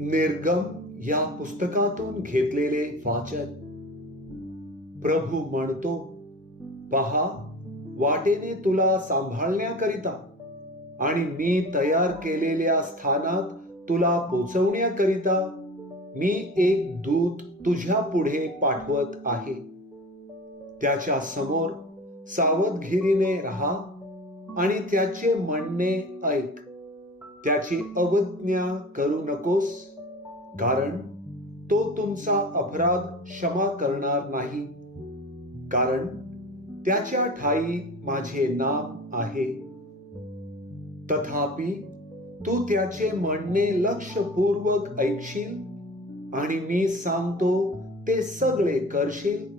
निर्गम या पुस्तकातून घेतलेले वाचन. प्रभू म्हणतो पहा वाटेने तुला सांभाळण्याकरिता आणि मी तयार केलेल्या स्थानात तुला पोचवण्याकरिता मी एक दूत तुझ्या पुढे पाठवत आहे. त्याच्यासमोर सावधगिरीने राहा आणि त्याचे म्हणणे ऐक. त्याची अवज्ञा करू नकोस कारण तो तुमचा अपराध क्षमा करणार नाही. कारण त्याच्या ठाई माझे नाम आहे. तथापि तू त्याचे म्हणणे लक्षपूर्वक ऐकशील आणि मी सांगतो ते सगळे करशील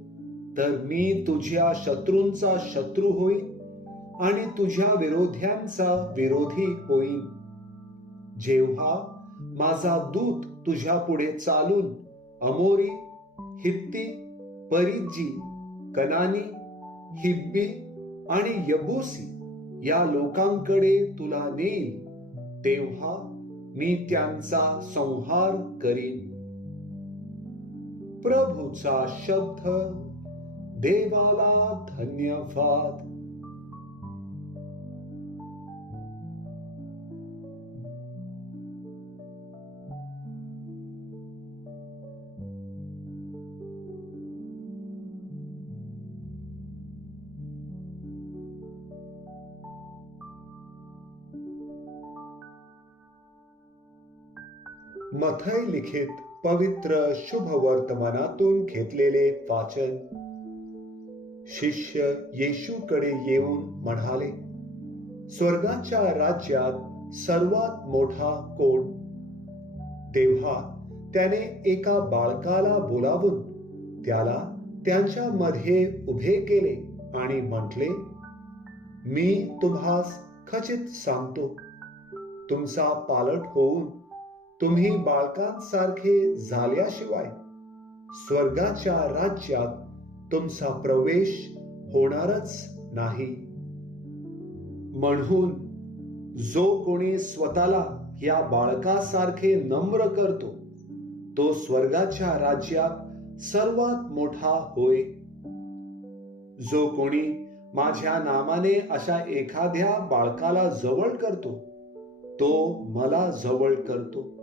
तर मी तुझ्या शत्रूंचा शत्रू होईन आणि तुझ्या विरोध्यांचा विरोधी होईन. जेव्हा माझा दूत तुझ्या पुढे चालून अमोरी हित्ती परिजी कनानी हिब्बी आणि यबूसी या लोकांकडे तुला नेईल तेव्हा मी त्यांचा संहार करीन. प्रभूचा शब्द देवाला धन्यवाद. मथय लिखित पवित्र शुभ वर्तमानातून घेतलेले वाचन. शिष्य येशूकडे येऊन म्हणाले स्वर्गाच्या राज्यात सर्वात मोठा कोण? तेव्हा त्याने एका बाळकाला बोलावून त्याला त्यांच्या मध्ये उभे केले आणि म्हटले मी तुम्हास खचित सांगतो. तुमचा पालट होऊन तुम्ही बाळकांसारखे झाल्याशिवाय स्वर्गाच्या राज्यात तुमचा प्रवेश होणारच नाही. म्हणून जो कोणी स्वतःला या बाळकासारखे नम्र करतो तो स्वर्गाच्या राज्यात सर्वात मोठा होय. जो कोणी माझ्या नामाने अशा एखाद्या बाळकाला जवळ करतो तो मला जवळ करतो.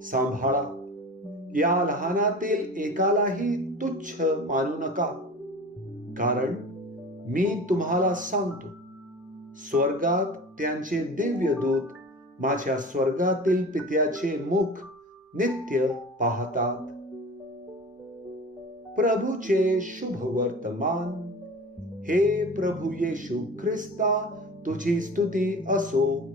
सांभाळा. या लहानातील एकालाही तुच्छ मानू नका. कारण मी तुम्हाला सांगतो स्वर्गात त्यांचे दिव्य दूत माझ्या स्वर्गातील पित्याचे मुख नित्य पाहतात. प्रभूचे शुभ वर्तमान हे प्रभू येशू ख्रिस्ता तुझी स्तुती असो.